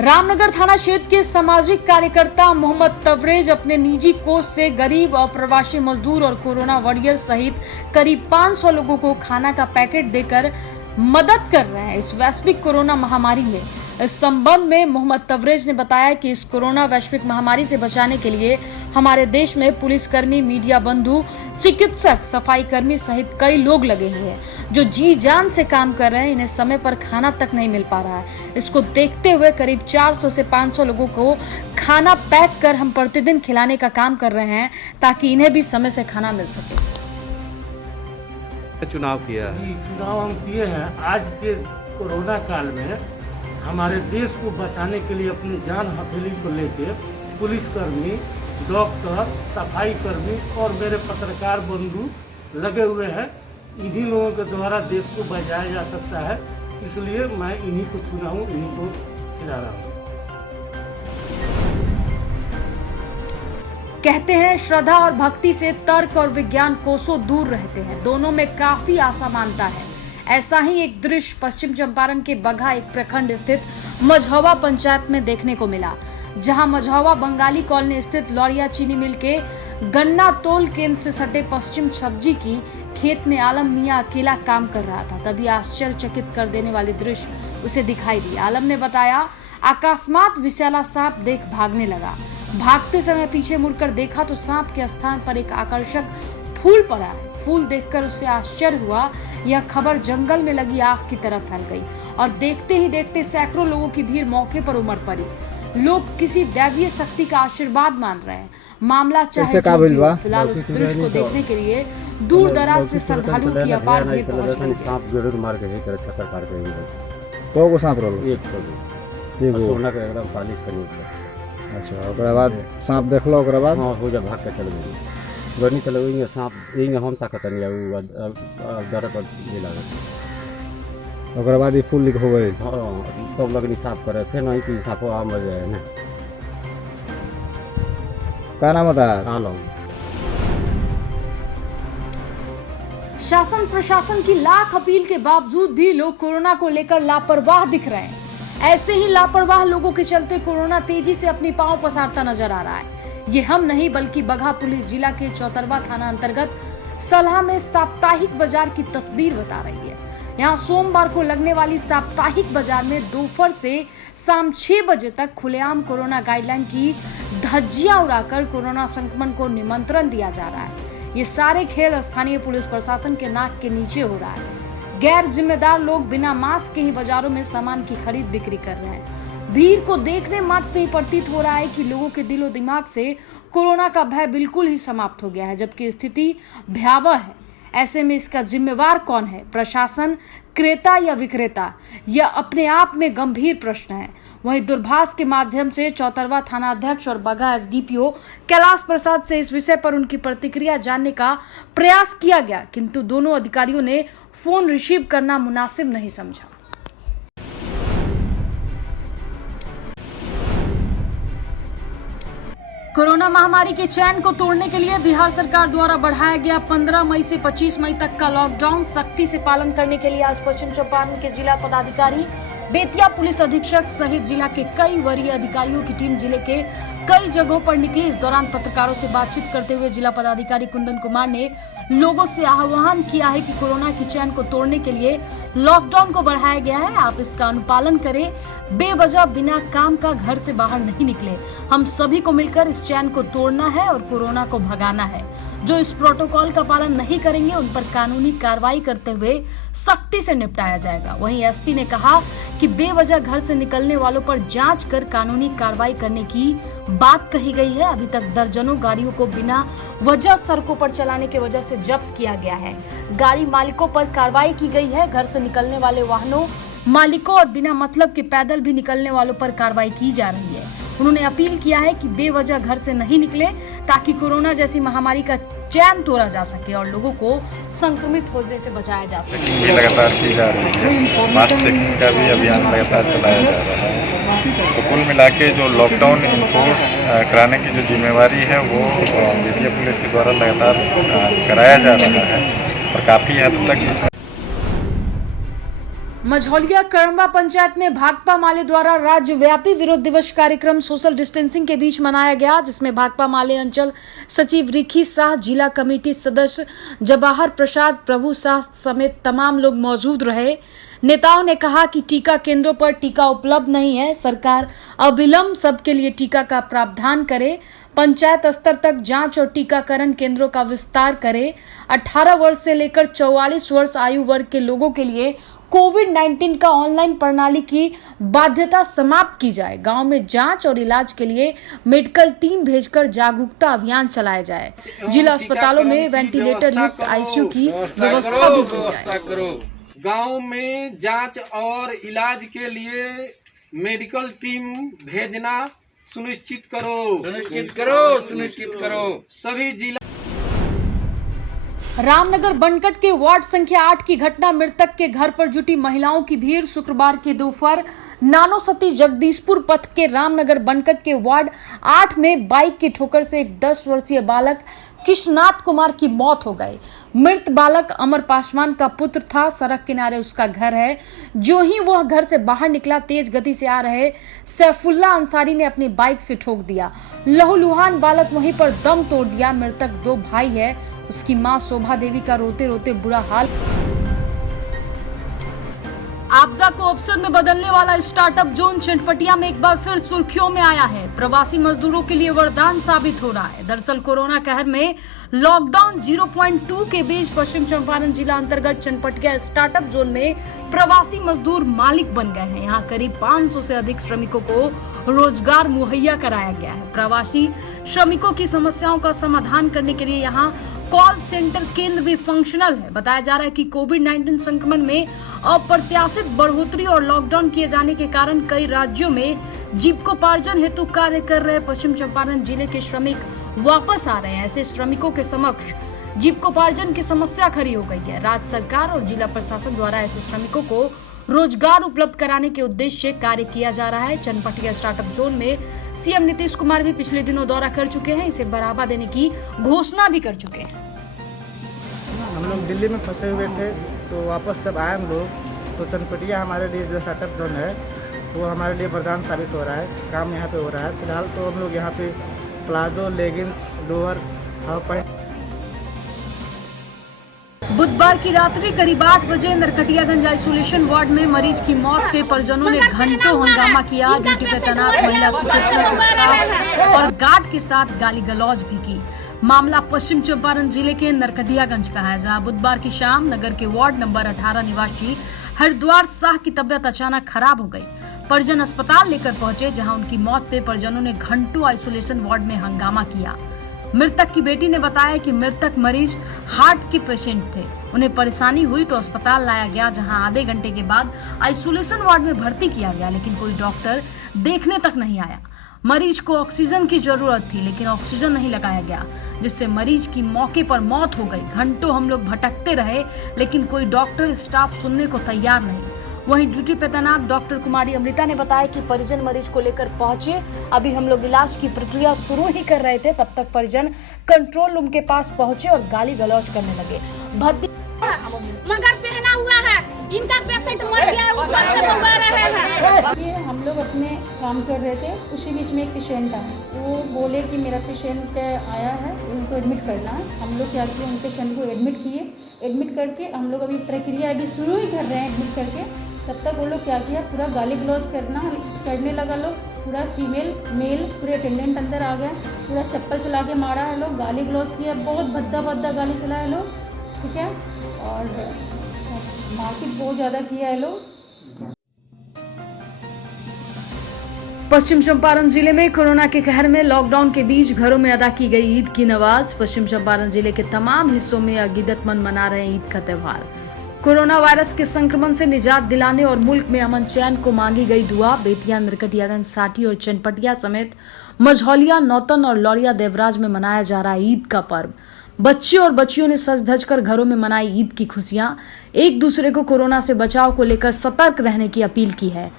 रामनगर थाना क्षेत्र के सामाजिक कार्यकर्ता मोहम्मद तवरेज अपने निजी कोष से गरीब और प्रवासी मजदूर और कोरोना वॉरियर सहित करीब 500 लोगों को खाना का पैकेट देकर मदद कर रहे हैं इस वैश्विक कोरोना महामारी में। इस संबंध में मोहम्मद तवरेज ने बताया कि इस कोरोना वैश्विक महामारी से बचाने के लिए हमारे देश में पुलिसकर्मी, मीडिया बंधु, चिकित्सक, सफाई कर्मी सहित कई लोग लगे हुए हैं जो जी जान से काम कर रहे हैं। इन्हें समय पर खाना तक नहीं मिल पा रहा है। इसको देखते हुए करीब 400 से 500 लोगों को खाना पैक कर हम प्रतिदिन खिलाने का काम कर रहे हैं ताकि इन्हें भी समय से खाना मिल सके। चुनाव किया जी, चुनाव हम किए हैं। आज के कोरोना काल में हमारे देश को बचाने के लिए अपनी जान हथेली को लेके पुलिसकर्मी, डॉक्टर, सफाई कर्मी और मेरे पत्रकार बंधु लगे हुए हैं। इन्हीं लोगों के द्वारा देश को बचाया जा सकता है, इसलिए मैं इन्हीं को चुना हूँ, इन्हीं को खिला रहा हूँ। कहते हैं श्रद्धा और भक्ति से तर्क और विज्ञान कोसों दूर रहते हैं, दोनों में काफी असमानता है। ऐसा ही एक दृश्य पश्चिम चंपारण के बगहा एक प्रखंड स्थित मझौवा पंचायत में देखने को मिला, जहां मझौवा बंगाली कॉलोनी स्थित लौरिया चीनी मिल के गन्ना तोल केंद्र से सटे पश्चिम सब्जी की खेत में आलम मियां अकेला काम कर रहा था। तभी आश्चर्यचकित कर देने वाली दृश्य उसे दिखाई दी। आलम ने बताया, अकस्मात विषैला सांप देख भागने लगा। भागते समय पीछे मुड़कर देखा तो सांप के स्थान पर एक आकर्षक फूल पड़ा है। फूल देखकर उसे आश्चर्य हुआ। यह खबर जंगल में लगी आग की तरह फैल गई और देखते ही देखते सैकड़ों लोगों की भीड़ मौके पर उमड़ पड़ी। लोग किसी दैवीय शक्ति का आशीर्वाद मान रहे हैं। मामला चाहे जो भी हो, फिलहाल उस दृश्य को देखने के लिए दूर दराज से श्रद्धालुओं की अपार भीड़ पहुंच गई है। अच्छा, ओकरा बाद सांप देखलो, ओकरा बाद हाँ हो जा भाग के चल गई गनी चल गई सांप यही हम ताकत नहीं है डर पर ये लागत। ओकरा बाद ये फूल लिख हो गई। हाँ सब लगनी साफ करे फिर नहीं कि सांप आ मर जाए ना। क्या नाम होता है? हाँ लो। शासन प्रशासन की लाख अपील के बावजूद भी लोग कोरोना को लेकर लापरवाह दिख रहे हैं। ऐसे ही लापरवाह लोगों के चलते कोरोना तेजी से अपनी पांव पसारता नजर आ रहा है। ये हम नहीं बल्कि बगहा पुलिस जिला के चौतरवा थाना अंतर्गत सलाह में साप्ताहिक बाजार की तस्वीर बता रही है। यहाँ सोमवार को लगने वाली साप्ताहिक बाजार में दोपहर से शाम 6 बजे तक खुलेआम कोरोना गाइडलाइन की धज्जियां उड़ाकर कोरोना संक्रमण को निमंत्रण दिया जा रहा है। ये सारे खेल स्थानीय पुलिस प्रशासन के नाक के नीचे हो रहा है। गैर जिम्मेदार लोग बिना मास्क के ही बाजारों में सामान की खरीद बिक्री कर रहे हैं। भीड़ को देखने मात्र से ही प्रतीत हो रहा है कि लोगों के दिलो दिमाग से कोरोना का भय बिल्कुल ही समाप्त हो गया है, जबकि स्थिति भयावह है। ऐसे में इसका जिम्मेवार कौन है? प्रशासन, क्रेता या विक्रेता? यह अपने आप में गंभीर प्रश्न है। वहीं दूरभाष के माध्यम से चौतरवा थाना अध्यक्ष और बगहा एसडीपीओ कैलाश प्रसाद से इस विषय पर उनकी प्रतिक्रिया जानने का प्रयास किया गया, किंतु दोनों अधिकारियों ने फोन रिसीव करना मुनासिब नहीं समझा। कोरोना महामारी के चैन को तोड़ने के लिए बिहार सरकार द्वारा बढ़ाया गया 15 मई से 25 मई तक का लॉकडाउन सख्ती से पालन करने के लिए आज पश्चिम चंपारण के जिला पदाधिकारी, बेतिया पुलिस अधीक्षक सहित जिला के कई वरीय अधिकारियों की टीम जिले के कई जगहों पर निकली। इस दौरान पत्रकारों से बातचीत करते हुए जिला पदाधिकारी कुंदन कुमार ने लोगों से आह्वान किया है कि कोरोना की चैन को तोड़ने के लिए लॉकडाउन को बढ़ाया गया है। आप इसका अनुपालन करें, बेवजह बिना काम का घर से बाहर नहीं निकले। हम सभी को मिलकर इस चैन को तोड़ना है और कोरोना को भगाना है। जो इस प्रोटोकॉल का पालन नहीं करेंगे उन पर कानूनी कार्रवाई करते हुए सख्ती से निपटाया जाएगा। वहीं एसपी ने कहा कि बेवजह घर से निकलने वालों पर जांच कर कानूनी कार्रवाई करने की बात कही गई है। अभी तक दर्जनों गाड़ियों को बिना वजह सड़कों पर चलाने की वजह से जब्त किया गया है। गाड़ी मालिकों पर कार्रवाई की गई है। घर से निकलने वाले वाहनों मालिकों और बिना मतलब के पैदल भी निकलने वालों पर कार्रवाई की जा रही है। उन्होंने अपील किया है कि बेवजह घर से नहीं निकले ताकि कोरोना जैसी महामारी का चैन तोड़ा जा सके और लोगों को संक्रमित होने से बचाया जा सके। ये लगातार की जा रही है। मास्क चेकिंग का भी अभियान लगातार चलाया जा रहा है। तो कुल मिला के जो लॉकडाउन इम्पोर्ट कराने की जो जिम्मेवारी है वो बेतिया पुलिस के द्वारा लगातार कराया जा रहा है और काफ़ी हद तक इसमें मझौलिया करंबा पंचायत में भाकपा माले द्वारा राज्यव्यापी विरोध दिवस कार्यक्रम सोशल डिस्टेंसिंग के बीच मनाया गया, जिसमें भाकपा माले अंचल सचिव रिखी शाह, जिला कमेटी सदस्य जवाहर प्रसाद, प्रभु शाह समेत तमाम लोग मौजूद रहे। नेताओं ने कहा कि टीका केंद्रों पर टीका उपलब्ध नहीं है, सरकार अविलंब सबके लिए टीका का प्रावधान करे, पंचायत स्तर तक जांच और टीकाकरण केंद्रों का विस्तार करे, 18 वर्ष से लेकर 44 वर्ष आयु वर्ग के लोगों के लिए कोविड-19 का ऑनलाइन प्रणाली की बाध्यता समाप्त की जाए, गांव में जांच और इलाज के लिए मेडिकल टीम भेजकर जागरूकता अभियान चलाया जाए, जिला अस्पतालों में वेंटिलेटर युक्त आईसीयू की व्यवस्था भी की जाए। गांव में जांच और इलाज के लिए मेडिकल टीम भेजना सुनिश्चित करो। सभी जिला रामनगर बनकट के वार्ड संख्या 8 की घटना, मृतक के घर पर जुटी महिलाओं की भीड़। शुक्रवार के दोपहर नानोसती जगदीशपुर पथ के रामनगर बनकट के वार्ड 8 में बाइक की ठोकर से एक 10 वर्षीय बालक कृष्णनाथ कुमार की मौत हो गई। मृत बालक अमर पासवान का पुत्र था। सड़क किनारे उसका घर है। जो ही वह घर से बाहर निकला, तेज गति से आ रहे सैफुल्ला अंसारी ने अपनी बाइक से ठोक दिया। लहूलुहान बालक वहीं पर दम तोड़ दिया। मृतक 2 भाई है। उसकी मां शोभा देवी का रोते रोते बुरा हाल। आपदा को अवसर में बदलने वाला स्टार्टअप जोन चनपटिया में एक बार फिर सुर्खियों में आया है। प्रवासी मजदूरों के लिए वरदान साबित हो रहा है। दरअसल कोरोना कहर में लॉकडाउन 0.2 के बीच पश्चिम चंपारण जिला अंतर्गत चनपटिया स्टार्टअप जोन में प्रवासी मजदूर मालिक बन गए हैं। यहाँ करीब 500 से अधिक श्रमिकों को रोजगार मुहैया कराया गया है। प्रवासी श्रमिकों की समस्याओं का समाधान करने के लिए यहाँ कॉल सेंटर केंद्र भी फंक्शनल है। बताया जा रहा है कि कोविड-19 संक्रमण में अप्रत्याशित बढ़ोतरी और लॉकडाउन किए जाने के कारण कई राज्यों में जीविकोपार्जन हेतु कार्य कर रहे पश्चिम चंपारण जिले के श्रमिक वापस आ रहे हैं। ऐसे श्रमिकों के समक्ष जीविकोपार्जन की समस्या खड़ी हो गई है। राज्य सरकार और जिला प्रशासन द्वारा ऐसे श्रमिकों को रोजगार उपलब्ध कराने के उद्देश्य से कार्य किया जा रहा है। चनपटिया स्टार्टअप जोन में सीएम नीतीश कुमार भी पिछले दिनों दौरा कर चुके हैं। इसे बढ़ावा देने की घोषणा भी कर चुके हैं। हम लोग दिल्ली में फंसे हुए थे, तो वापस जब आए हम लोग, तो चनपटिया हमारे लिए जो स्टार्टअप जोन है वो हमारे लिए वरदान साबित हो रहा है। काम यहाँ पे हो रहा है। फिलहाल तो हम लोग यहाँ पे palazzo, leggings, lower, half pant. बुधवार की रात्रि करीब 8 बजे नरकटियागंज आइसोलेशन वार्ड में मरीज की मौत पे परिजनों ने घंटों हंगामा किया। ड्यूटी पे तैनात महिला चिकित्सक, स्टाफ और गार्ड के साथ गाली गलौज भी की। मामला पश्चिम चंपारण जिले के नरकटियागंज का है, जहां बुधवार की शाम नगर के वार्ड नंबर 18 निवासी हरिद्वार शाह की तबीयत अचानक खराब हो गई। परिजन अस्पताल लेकर पहुंचे, जहां उनकी मौत पे परिजनों ने घंटों आइसोलेशन वार्ड में हंगामा किया। मृतक की बेटी ने बताया कि मृतक मरीज हार्ट के पेशेंट थे। उन्हें परेशानी हुई तो अस्पताल लाया गया, जहां आधे घंटे के बाद आइसोलेशन वार्ड में भर्ती किया गया, लेकिन कोई डॉक्टर देखने तक नहीं आया। मरीज को ऑक्सीजन की जरूरत थी, लेकिन ऑक्सीजन नहीं लगाया गया, जिससे मरीज की मौके पर मौत हो गई। घंटों हम लोग भटकते रहे, लेकिन कोई डॉक्टर स्टाफ सुनने को तैयार नहीं। वहीं ड्यूटी पे तैनात डॉक्टर कुमारी अमृता ने बताया कि परिजन मरीज को लेकर पहुंचे। अभी हम लोग इलाज की प्रक्रिया शुरू ही कर रहे थे, तब तक परिजन कंट्रोल रूम के पास पहुंचे और गाली गलौज करने लगे। मगर पहना हुआ है, इनका पेशेंट मर गया है, उस वक्त से मंगा रहे हैं। ये हम लोग अपने काम कर रहे थे, उसी बीच में एक पेशेंट आया। वो बोले कि मेरा पेशेंट आया है, उनको एडमिट करना है। हम लोग क्या किए, उन पेशेंट को एडमिट किए। एडमिट करके हम लोग अभी प्रक्रिया अभी शुरू ही कर रहे हैं एडमिट करके। तब तक वो लोग क्या किया, पूरा गाली गलौज करने लगा लोग। पूरा फीमेल मेल पूरे अटेंडेंट अंदर आ गए, पूरा चप्पल चला के मारा है लोग, गाली गलौज किया, बहुत भद्दा गाली चलाया लोग, ठीक है, और मारपीट बहुत ज़्यादा किया है लोग। पश्चिम चंपारण जिले में कोरोना के कहर में लॉकडाउन के बीच घरों में अदा की गई ईद की नमाज। पश्चिम चंपारण जिले के तमाम हिस्सों में अकीदतमंद मना रहे हैं ईद का त्योहार। कोरोना वायरस के संक्रमण से निजात दिलाने और मुल्क में अमन चैन को मांगी गई दुआ। बेतिया, नरकटियागंज, साठी और चनपटिया समेत मझौलिया, नौतन और लौरिया देवराज में मनाया जा रहा है ईद का पर्व। बच्चे और बच्चियों ने सज धज कर घरों में मनाई ईद की खुशियां। एक दूसरे को कोरोना से बचाव को लेकर सतर्क रहने की अपील की है।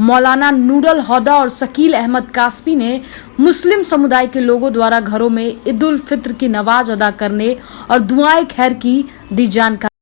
मौलाना नूरुल हुदा और शकील अहमद कासपी ने मुस्लिम समुदाय के लोगों द्वारा घरों में ईद उल फित्र की नमाज अदा करने और दुआए खैर की दी जानकारी।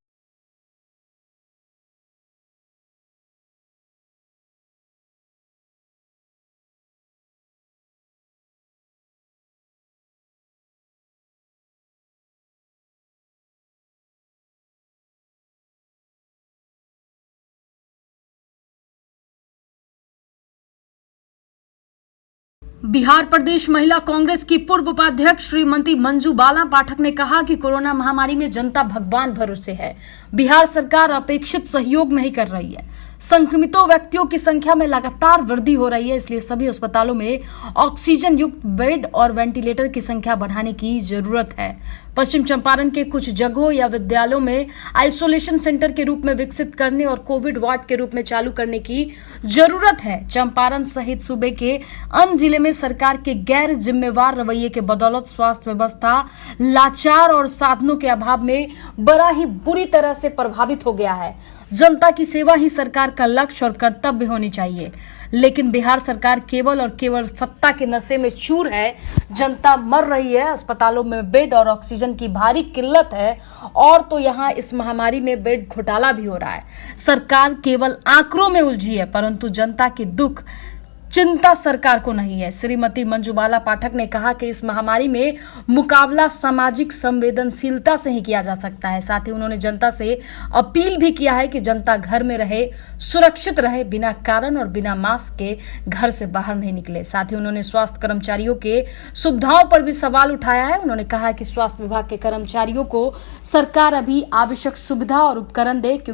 बिहार प्रदेश महिला कांग्रेस की पूर्व उपाध्यक्ष श्रीमती मंजू बाला पाठक ने कहा कि कोरोना महामारी में जनता भगवान भरोसे है। बिहार सरकार अपेक्षित सहयोग नहीं कर रही है। संक्रमितों व्यक्तियों की संख्या में लगातार वृद्धि हो रही है, इसलिए सभी अस्पतालों में ऑक्सीजन युक्त बेड और वेंटिलेटर की संख्या बढ़ाने की जरूरत है। पश्चिम चंपारण के कुछ जगहों या विद्यालयों में आइसोलेशन सेंटर के रूप में विकसित करने और कोविड वार्ड के रूप में चालू करने की जरूरत है। चंपारण सहित सूबे के अन्य जिले में सरकार के गैर जिम्मेवार रवैये के बदौलत स्वास्थ्य व्यवस्था लाचार और साधनों के अभाव में बड़ा ही बुरी तरह से प्रभावित हो गया है। जनता की सेवा ही सरकार का लक्ष्य और कर्तव्य होनी चाहिए, लेकिन बिहार सरकार केवल और केवल सत्ता के नशे में चूर है। जनता मर रही है, अस्पतालों में बेड और ऑक्सीजन की भारी किल्लत है और तो यहाँ इस महामारी में बेड घोटाला भी हो रहा है। सरकार केवल आंकड़ों में उलझी है, परंतु जनता की दुख चिंता सरकार को नहीं है। श्रीमती मंजू बाला पाठक ने कहा कि इस महामारी में मुकाबला सामाजिक संवेदनशीलता से ही किया जा सकता है। साथ ही उन्होंने जनता से अपील भी किया है कि जनता घर में रहे, सुरक्षित रहे, बिना कारण और बिना मास्क के घर से बाहर नहीं निकले। साथ ही उन्होंने स्वास्थ्य कर्मचारियों के सुविधाओं पर भी सवाल उठाया है। उन्होंने कहा कि स्वास्थ्य विभाग के कर्मचारियों को सरकार अभी आवश्यक सुविधा और उपकरण दे, क्योंकि